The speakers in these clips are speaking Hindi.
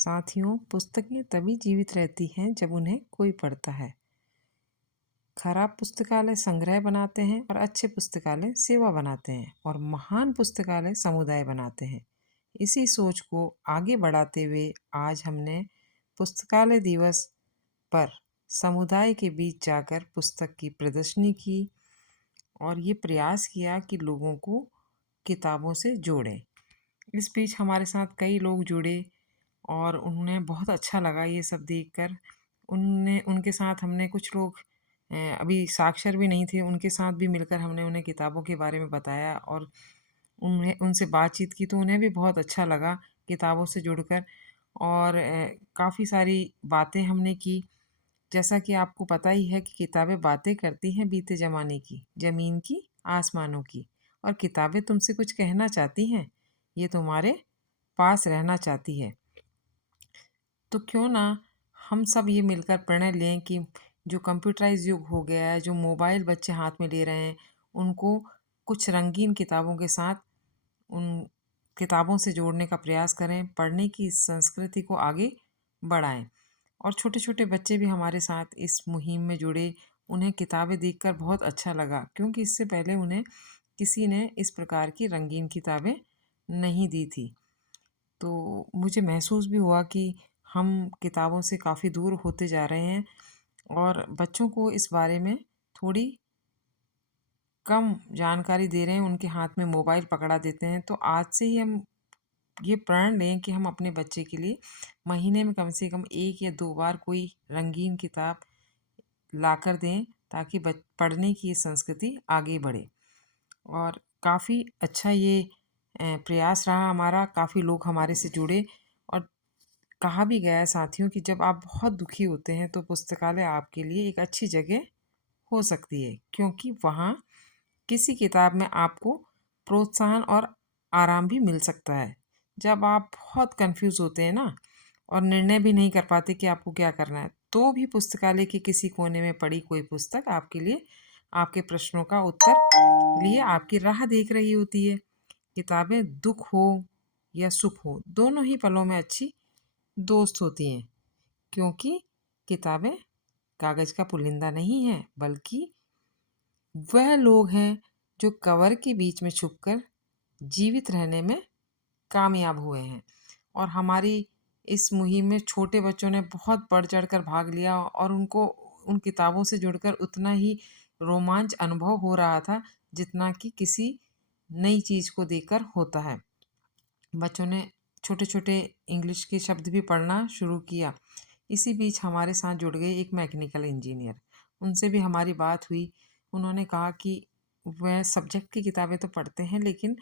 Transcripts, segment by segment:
साथियों, पुस्तकें तभी जीवित रहती हैं जब उन्हें कोई पढ़ता है। खराब पुस्तकालय संग्रह बनाते हैं और अच्छे पुस्तकालय सेवा बनाते हैं और महान पुस्तकालय समुदाय बनाते हैं। इसी सोच को आगे बढ़ाते हुए आज हमने पुस्तकालय दिवस पर समुदाय के बीच जाकर पुस्तक की प्रदर्शनी की और ये प्रयास किया कि लोगों को किताबों से जोड़ें। इस बीच हमारे साथ कई लोग जुड़े और उन्हें बहुत अच्छा लगा ये सब देखकर। उनके साथ हमने कुछ लोग अभी साक्षर भी नहीं थे, उनके साथ भी मिलकर हमने उन्हें किताबों के बारे में बताया और उन्हें उनसे बातचीत की, तो उन्हें भी बहुत अच्छा लगा किताबों से जुड़कर। और काफ़ी सारी बातें हमने की। जैसा कि आपको पता ही है कि किताबें बातें करती हैं बीते ज़माने की, ज़मीन की, आसमानों की। और किताबें तुमसे कुछ कहना चाहती हैं, ये तुम्हारे पास रहना चाहती है। तो क्यों ना हम सब ये मिलकर प्रणय लें कि जो कंप्यूटराइज़ युग हो गया है, जो मोबाइल बच्चे हाथ में ले रहे हैं, उनको कुछ रंगीन किताबों के साथ उन किताबों से जोड़ने का प्रयास करें, पढ़ने की इस संस्कृति को आगे बढ़ाएँ। और छोटे-छोटे बच्चे भी हमारे साथ इस मुहिम में जुड़े, उन्हें किताबें देखकर बहुत अच्छा लगा क्योंकि इससे पहले उन्हें किसी ने इस प्रकार की रंगीन किताबें नहीं दी थी। तो मुझे महसूस भी हुआ कि हम किताबों से काफ़ी दूर होते जा रहे हैं और बच्चों को इस बारे में थोड़ी कम जानकारी दे रहे हैं, उनके हाथ में मोबाइल पकड़ा देते हैं। तो आज से ही हम ये प्रण लें कि हम अपने बच्चे के लिए महीने में कम से कम 1 या 2 बार कोई रंगीन किताब लाकर दें ताकि पढ़ने की ये संस्कृति आगे बढ़े। और काफ़ी अच्छा ये प्रयास रहा हमारा, काफ़ी लोग हमारे से जुड़े। और कहा भी गया है साथियों कि जब आप बहुत दुखी होते हैं तो पुस्तकालय आपके लिए एक अच्छी जगह हो सकती है क्योंकि वहाँ किसी किताब में आपको प्रोत्साहन और आराम भी मिल सकता है। जब आप बहुत कंफ्यूज होते हैं ना और निर्णय भी नहीं कर पाते कि आपको क्या करना है, तो भी पुस्तकालय के किसी कोने में पड़ी कोई पुस्तक आपके लिए आपके प्रश्नों का उत्तर लिए आपकी राह देख रही होती है। किताबें दुख हो या सुख हो, दोनों ही पलों में अच्छी दोस्त होती हैं क्योंकि किताबें कागज का पुलिंदा नहीं है, बल्कि वह लोग हैं जो कवर के बीच में छुपकर जीवित रहने में कामयाब हुए हैं। और हमारी इस मुहिम में छोटे बच्चों ने बहुत बढ़ चढ़कर भाग लिया और उनको उन किताबों से जुड़कर उतना ही रोमांच अनुभव हो रहा था जितना कि किसी नई चीज़ को देखकर होता है। बच्चों ने छोटे-छोटे इंग्लिश के शब्द भी पढ़ना शुरू किया। इसी बीच हमारे साथ जुड़ गए एक मैकेनिकल इंजीनियर। उनसे भी हमारी बात हुई। उन्होंने कहा कि वह सब्जेक्ट की किताबें तो पढ़ते हैं लेकिन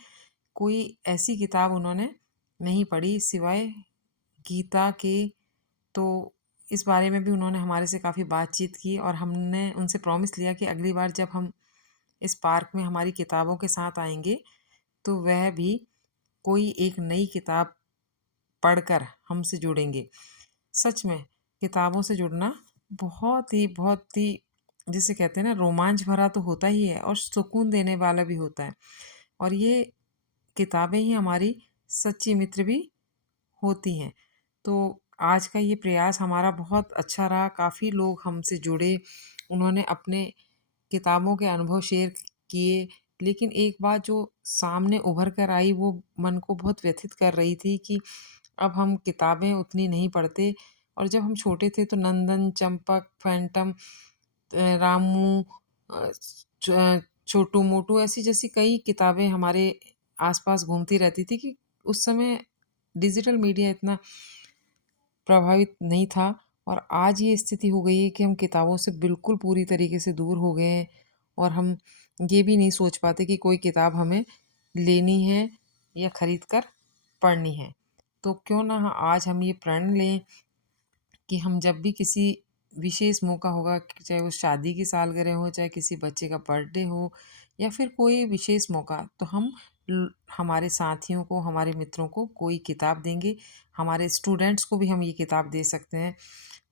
कोई ऐसी किताब उन्होंने नहीं पढ़ी सिवाय गीता के। तो इस बारे में भी उन्होंने हमारे से काफ़ी बातचीत की और हमने उनसे प्रॉमिस लिया कि अगली बार जब हम इस पार्क में हमारी किताबों के साथ आएँगे, तो वह भी कोई एक नई किताब पढ़कर हमसे जुड़ेंगे। सच में किताबों से जुड़ना बहुत ही जिसे कहते हैं ना रोमांच भरा तो होता ही है और सुकून देने वाला भी होता है। और ये किताबें ही हमारी सच्ची मित्र भी होती हैं। तो आज का ये प्रयास हमारा बहुत अच्छा रहा, काफ़ी लोग हमसे जुड़े, उन्होंने अपने किताबों के अनुभव शेयर किए। लेकिन एक बात जो सामने उभर कर आई वो मन को बहुत व्यथित कर रही थी कि अब हम किताबें उतनी नहीं पढ़ते और जब हम छोटे थे तो नंदन, चंपक, फैंटम, रामू, अ, छोटू मोटू ऐसी जैसी कई किताबें हमारे आसपास घूमती रहती थी कि उस समय डिजिटल मीडिया इतना प्रभावित नहीं था। और आज ये स्थिति हो गई है कि हम किताबों से बिल्कुल पूरी तरीके से दूर हो गए हैं और हम ये भी नहीं सोच पाते कि कोई किताब हमें लेनी है या खरीद कर पढ़नी है। तो क्यों ना आज हम ये प्रण लें कि हम जब भी किसी विशेष मौका होगा, चाहे वो शादी की सालगिरह हो, चाहे किसी बच्चे का बर्थडे हो या फिर कोई विशेष मौका, तो हम हमारे साथियों को, हमारे मित्रों को कोई किताब देंगे। हमारे स्टूडेंट्स को भी हम ये किताब दे सकते हैं।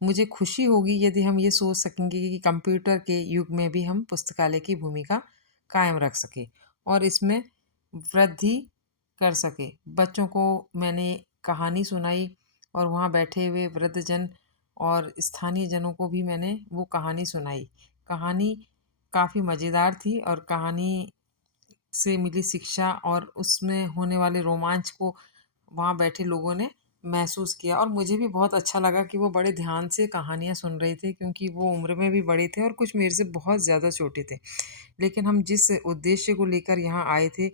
मुझे खुशी होगी यदि हम ये सोच सकेंगे कि कंप्यूटर के युग में भी हम पुस्तकालय की भूमिका कायम रख सकें और इसमें वृद्धि कर सकें। बच्चों को मैंने कहानी सुनाई और वहाँ बैठे हुए वृद्धजन और स्थानीय जनों को भी मैंने वो कहानी सुनाई। कहानी काफ़ी मज़ेदार थी और कहानी से मिली शिक्षा और उसमें होने वाले रोमांच को वहाँ बैठे लोगों ने महसूस किया और मुझे भी बहुत अच्छा लगा कि वो बड़े ध्यान से कहानियाँ सुन रहे थे, क्योंकि वो उम्र में भी बड़े थे और कुछ मेरे से बहुत ज़्यादा छोटे थे। लेकिन हम जिस उद्देश्य को लेकर यहाँ आए थे,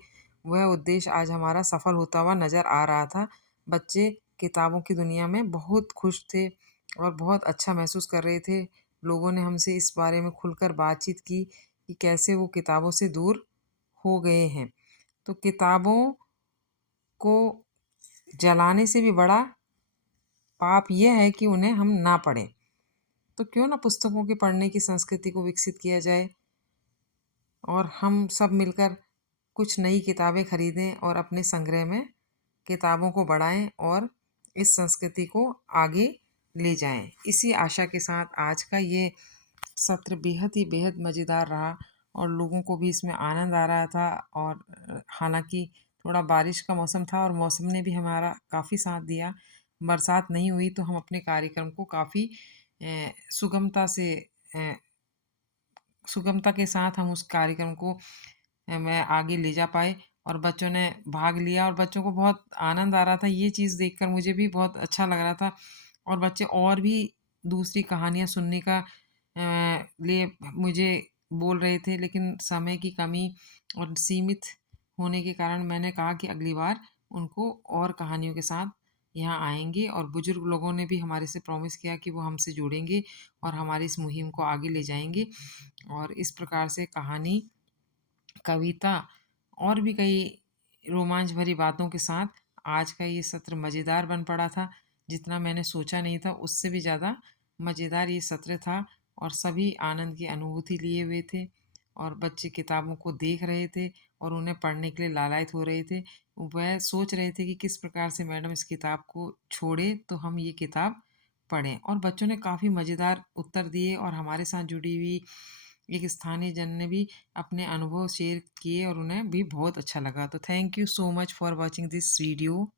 वह उद्देश्य आज हमारा सफल होता हुआ नज़र आ रहा था। बच्चे किताबों की दुनिया में बहुत खुश थे और बहुत अच्छा महसूस कर रहे थे। लोगों ने हमसे इस बारे में खुलकर बातचीत की कि कैसे वो किताबों से दूर हो गए हैं। तो किताबों को जलाने से भी बड़ा पाप यह है कि उन्हें हम ना पढ़ें। तो क्यों ना पुस्तकों के पढ़ने की संस्कृति को विकसित किया जाए और हम सब मिलकर कुछ नई किताबें खरीदें और अपने संग्रह में किताबों को बढ़ाएं और इस संस्कृति को आगे ले जाएं। इसी आशा के साथ आज का ये सत्र बेहद मज़ेदार रहा और लोगों को भी इसमें आनंद आ रहा था। और हालांकि थोड़ा बारिश का मौसम था और मौसम ने भी हमारा काफ़ी साथ दिया। बरसात नहीं हुई तो हम अपने कार्यक्रम को काफ़ी सुगमता से अ, सुगमता के साथ हम उस कार्यक्रम को मैं आगे ले जा पाए और बच्चों ने भाग लिया और बच्चों को बहुत आनंद आ रहा था। ये चीज़ देखकर मुझे भी बहुत अच्छा लग रहा था और बच्चे और भी दूसरी कहानियाँ सुनने का लिए मुझे बोल रहे थे, लेकिन समय की कमी और सीमित होने के कारण मैंने कहा कि अगली बार उनको और कहानियों के साथ यहाँ आएँगे। और बुजुर्ग लोगों ने भी हमारे से प्रॉमिस किया कि वो हमसे जुड़ेंगे और हमारी इस मुहिम को आगे ले जाएँगे। और इस प्रकार से कहानी, कविता और भी कई रोमांच भरी बातों के साथ आज का ये सत्र मज़ेदार बन पड़ा था। जितना मैंने सोचा नहीं था उससे भी ज़्यादा मज़ेदार ये सत्र था और सभी आनंद की अनुभूति लिए हुए थे और बच्चे किताबों को देख रहे थे और उन्हें पढ़ने के लिए लालायित हो रहे थे। वह सोच रहे थे कि किस प्रकार से मैडम इस किताब को छोड़े तो हम ये किताब पढ़ें। और बच्चों ने काफ़ी मज़ेदार उत्तर दिए और हमारे साथ जुड़ी हुई एक स्थानीय जन ने भी अपने अनुभव शेयर किए और उन्हें भी बहुत अच्छा लगा। तो thank you so much for watching this video.